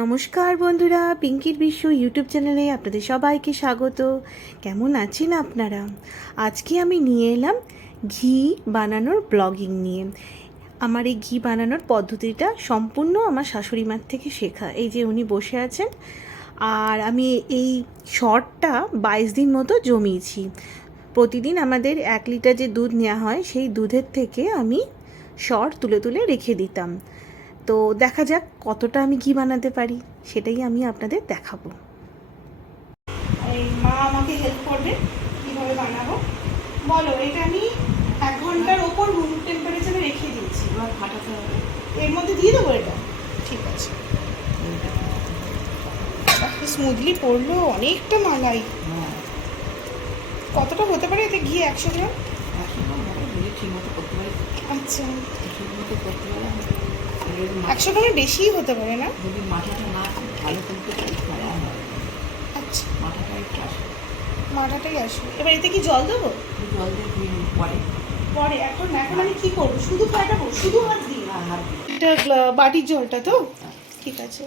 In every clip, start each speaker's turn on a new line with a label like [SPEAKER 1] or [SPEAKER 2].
[SPEAKER 1] নমস্কার বন্ধুরা, পিঙ্কির বিশ্ব ইউটিউব চ্যানেলে আপনাদের সবাইকে স্বাগত। কেমন আছেন আপনারা? আজকে আমি নিয়ে এলাম ঘি বানানোর ব্লগিং নিয়ে। আমার এই ঘি বানানোর পদ্ধতিটা সম্পূর্ণ আমার শাশুড়ি মার থেকে শেখা। এই যে উনি বসে আছেন, আর আমি এই শর্টটা বাইশ দিন মতো জমিয়েছি। প্রতিদিন আমাদের এক লিটার যে দুধ নেওয়া হয়, সেই দুধের থেকে আমি শর্ট তুলে তুলে রেখে দিতাম। তো দেখা যাক কতটা আমি ঘি বানাতে পারি। সেটাই আমি আপনাদের দেখাবো। এই মা আমাকে হেল্প করবে কীভাবে বানাবো। বলো এটা আমি এক ঘণ্টার ওপর রুম টেম্পারেচারে রেখে দিয়েছি।
[SPEAKER 2] এবার ফাটাতে হবে।
[SPEAKER 1] এর মধ্যে দিয়ে দেবো এটা? ঠিক আছে। স্মুথলি পড়ল অনেকটা মালাই।
[SPEAKER 2] হ্যাঁ।
[SPEAKER 1] কতটা হতে পারে এতে ঘি? একশো গ্রাম?
[SPEAKER 2] একশো গ্রাম ঠিক মতো করতে পারি।
[SPEAKER 1] আচ্ছা।
[SPEAKER 2] ঠিক মতো করতে পারি।
[SPEAKER 1] একশো গ্রামের বেশিই হতে পারে না?
[SPEAKER 2] যদি মাথাটা না ভালো করতে।
[SPEAKER 1] আচ্ছা।
[SPEAKER 2] মাথাটা একটু আসে।
[SPEAKER 1] মাটাটাই আসবে এবার এতে কি জল দেবো?
[SPEAKER 2] জল দিয়ে পরে।
[SPEAKER 1] পরে এখন এখন আমি কি করব? শুধু ফাটাবো শুধু হাত দিয়ে?
[SPEAKER 2] হাত
[SPEAKER 1] এটা বাটির জলটা তো? ঠিক আছে।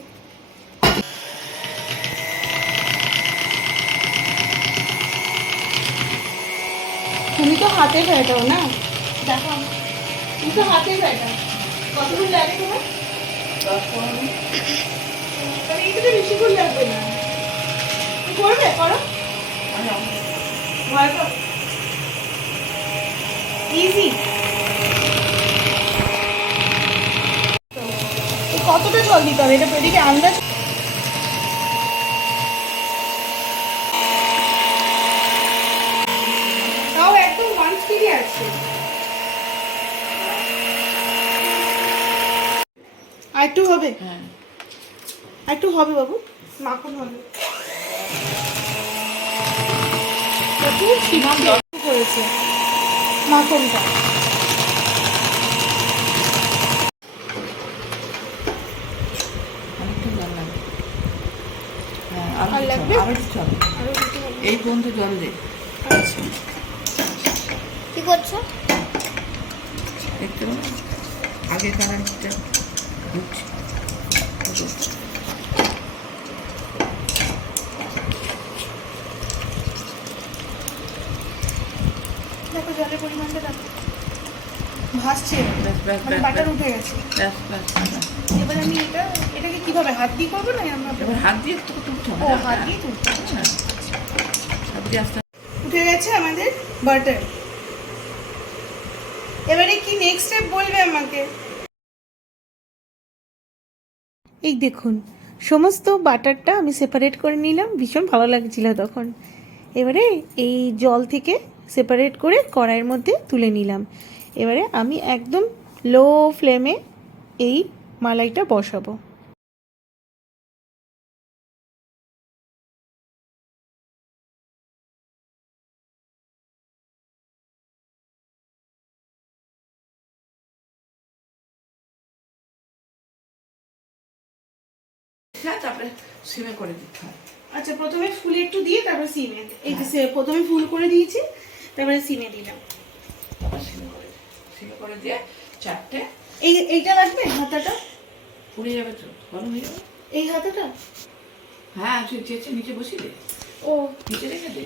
[SPEAKER 1] তুমি তো হাতে ফেটাও না? দেখো তুমি তো হাতে ফেটাও কতক্ষণ লাগে তোমার?
[SPEAKER 2] দশ পনেরো মিনিট
[SPEAKER 1] তাহলে বেশিক্ষণ লাগবে না। করবে? করো। ভয় ইজি কতটা জল দিতে হবে? এটা এদিকে আন্দাজ তাও একদম ওয়ান স্পিডে আছে। আর একটু হবে।
[SPEAKER 2] হ্যাঁ।
[SPEAKER 1] আর একটু হবে বাবু। মাখন হবে। প্রচুর করেছে মাখনটা।
[SPEAKER 2] অনেকটা হ্যাঁ
[SPEAKER 1] আর
[SPEAKER 2] আর
[SPEAKER 1] লাগবে? হবে।
[SPEAKER 2] এই পর্যন্ত জল দে।
[SPEAKER 1] আচ্ছা।
[SPEAKER 3] কি করছ?
[SPEAKER 2] দেখতে আগে উঠছে
[SPEAKER 1] দেখো জলের পরিমাণটা দেখো ভাসছে মানে বাটার উঠে গেছে। এবার আমি এটা এটাকে কীভাবে হাত দিয়ে করব না আমরা
[SPEAKER 2] এবার হাত দিয়ে একটু তুলতে হবে
[SPEAKER 1] ও হাত দিয়ে তুলতে হবে।
[SPEAKER 2] হ্যাঁ।
[SPEAKER 1] উঠে গেছে আমাদের বাটার। এবারে কি নেক্সট স্টেপ বলবে আমাকে? এই দেখুন, সমস্ত বাটারটা আমি সেপারেট করে নিলাম, ভীষণ ভালো লাগছিল তখন। এবারে এই জল থেকে সেপারেট করে কড়াইয়ের মধ্যে তুলে নিলাম। এবারে আমি একদম লো ফ্লেমে এই মালাইটা বসাবো।
[SPEAKER 2] হ্যাঁ তারপরে সিমে করে দিতে হয়।
[SPEAKER 1] আচ্ছা প্রথমে ফুলে একটু দিয়ে তারপরে সিমে এই যে প্রথমে ফুল করে দিয়েছি তারপরে সিমে দিলাম।
[SPEAKER 2] তারপর সিমে করে। সিমে করে দিয়ে চারটে
[SPEAKER 1] এই এইটা লাগবে হাতাটা?
[SPEAKER 2] পুড়ে যাবে তো গরম হয়ে যাবে।
[SPEAKER 1] এই হাতাটা?
[SPEAKER 2] হ্যাঁ তুই চেয়েছে নিচে বসিয়ে দে।
[SPEAKER 1] ও।
[SPEAKER 2] নিচে রেখে দে।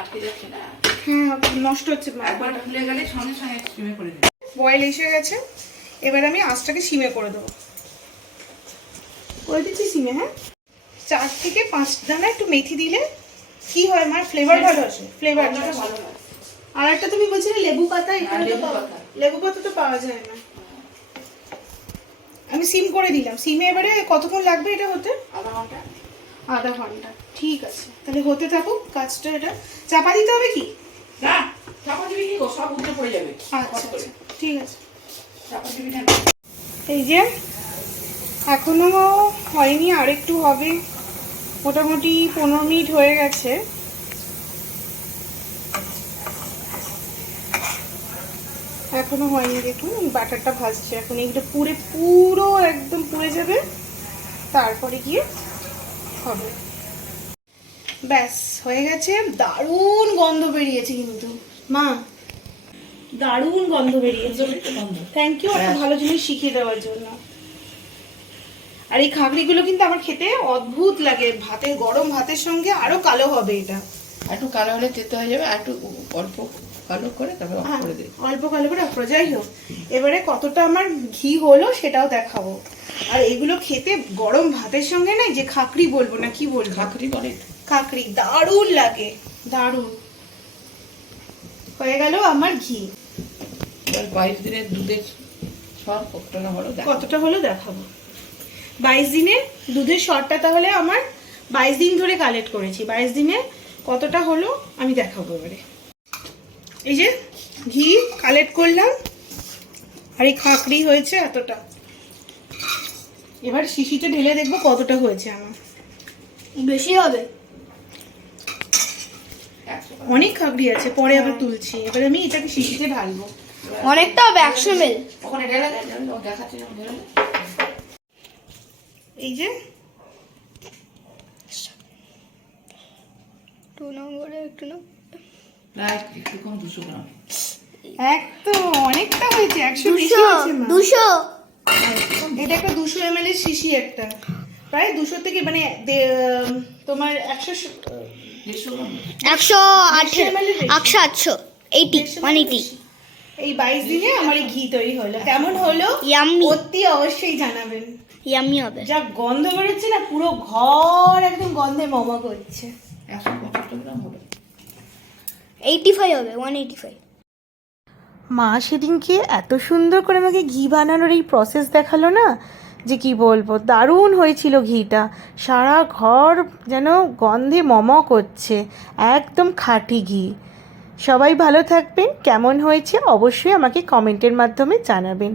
[SPEAKER 2] আটকে যাচ্ছে না।
[SPEAKER 1] হ্যাঁ নষ্ট হচ্ছে।
[SPEAKER 2] একবার ফুলে গেলে সঙ্গে সঙ্গে সিমে করে দিবি।
[SPEAKER 1] বয়েল এসে গেছে। এবার আমি আঁচটাকে সিমে করে দেবো। করে দিচ্ছি সিমে হ্যাঁ? চার থেকে পাঁচ দানা একটু মেথি দিলে কি হয় আমার ফ্লেভার ভালো আসে ফ্লেভার
[SPEAKER 2] ভালো
[SPEAKER 1] আর একটা তুমি বলছিলে লেবু পাতা এখানে তো
[SPEAKER 2] লেবু
[SPEAKER 1] পাওয়া-
[SPEAKER 2] পাতা।
[SPEAKER 1] লেবু পাতা তো পাওয়া যায় না। আমি সিম করে দিলাম। সিমে এবারে কতক্ষণ লাগবে এটা হতে?
[SPEAKER 2] আধা ঘণ্টা।
[SPEAKER 1] আধা ঘণ্টা। ঠিক আছে। তাহলে হতে থাকুক কাজটা এটা। চাপা দিতে হবে কি?
[SPEAKER 2] না চাপা দিবি কি সব উঠে পড়ে যাবে।
[SPEAKER 1] আচ্ছা আচ্ছা। ঠিক আছে।
[SPEAKER 2] চাপা দিবি না?
[SPEAKER 1] এই যে এখনও হয়নি আর একটু হবে। মোটামুটি পনেরো মিনিট হয়ে গেছে। এখনও হয়নি দেখুন বাটারটা ভাজছে। এখন এইটা পুরে পুরো একদম পুড়ে যাবে। তারপরে গিয়ে হবে। ব্যাস হয়ে গেছে। দারুণ গন্ধ বেরিয়েছে কিন্তু। মা দারুণ গন্ধ বেরিয়েছে। থ্যাংক ইউ একটা ভালো জিনিস শিখিয়ে দেওয়ার জন্য। আর এই খাগড়িগুলো কিন্তু আমার খেতে অদ্ভুত লাগে। ভাতের গরম ভাতের সঙ্গে আরও কালো হবে এটা।
[SPEAKER 2] একটু কালো হলে তেতো হয়ে যাবে আর একটু অল্প কালো করে তারপর অফ
[SPEAKER 1] হ্যাঁ,
[SPEAKER 2] করে দিই
[SPEAKER 1] অল্প কালো করে অফ করে, যাই হোক। এবারে কতটা আমার ঘি হলো সেটাও দেখাবো। আর এগুলো খেতে গরম ভাতের সঙ্গে না যে খাকড়ি বলব না কি বলব?
[SPEAKER 2] খাকরি করে
[SPEAKER 1] খাকড়ি দারুণ লাগে। দারুণ। হয়ে গেল আমার ঘি।
[SPEAKER 2] বাইশ দিনের দুধের সব কতটা হলো
[SPEAKER 1] কতটা হলো দেখাবো। বাইশ দিনে দুধের শরটা তাহলে আমার বাইশ দিন ধরে কালেক্ট করেছি। বাইশ দিনে কতটা হলো আমি দেখাবো এবারে। এই যে ঘি কালেক্ট করলাম। আর এই খাকড়ি হয়েছে এতটা। এবার শিশিতে ঢেলে দেখব কতটা হয়েছে আমার।
[SPEAKER 3] বেশি হবে।
[SPEAKER 1] অনেক খাকড়ি আছে পরে আবার তুলছি। এবার আমি এটাকে শিশিতে ঢালবো।
[SPEAKER 3] অনেকটা হবে একশো এম
[SPEAKER 2] ওখানে ঢেলে দেয় ঢেলে দাও, দেখাচ্ছি না ঢেলে দে।
[SPEAKER 1] এই যে
[SPEAKER 3] টু নম্বরে একটু না।
[SPEAKER 2] একটু কম দুশো গ্রাম।
[SPEAKER 1] একদম অনেকটা হয়েছে একশো বেশি হয়েছে
[SPEAKER 3] দুশো।
[SPEAKER 1] এটা একটা দুশো এম এর শিশি একটা। প্রায় দুশো থেকে মানে তোমার একশো
[SPEAKER 3] একশো আঠেরো আটশো এইটি ওয়ান এইটি
[SPEAKER 1] এই বাইশ দিনে আমার ঘি তৈরি হলো। কেমন হলো? অতি অবশ্যই জানাবেন।
[SPEAKER 3] ইয়াম্মি হবে।
[SPEAKER 1] যা গন্ধ বেরোচ্ছে না পুরো ঘর একদম গন্ধে মমা করছে।
[SPEAKER 2] একশো পঁচাত্তর গ্রাম হবে।
[SPEAKER 3] এইটি ফাইভ হবে ওয়ান এইটি ফাইভ
[SPEAKER 1] মা সেদিনকে এত সুন্দর করে আমাকে ঘি বানানোর এই প্রসেস দেখাল না? যে কি বলব দারুণ হয়েছিল ঘিটা। সারা ঘর যেন গন্ধে মম করছে একদম খাঁটি ঘি। সবাই ভালো থাকবেন কেমন হয়েছে অবশ্যই আমাকে কমেন্টের মাধ্যমে জানাবেন।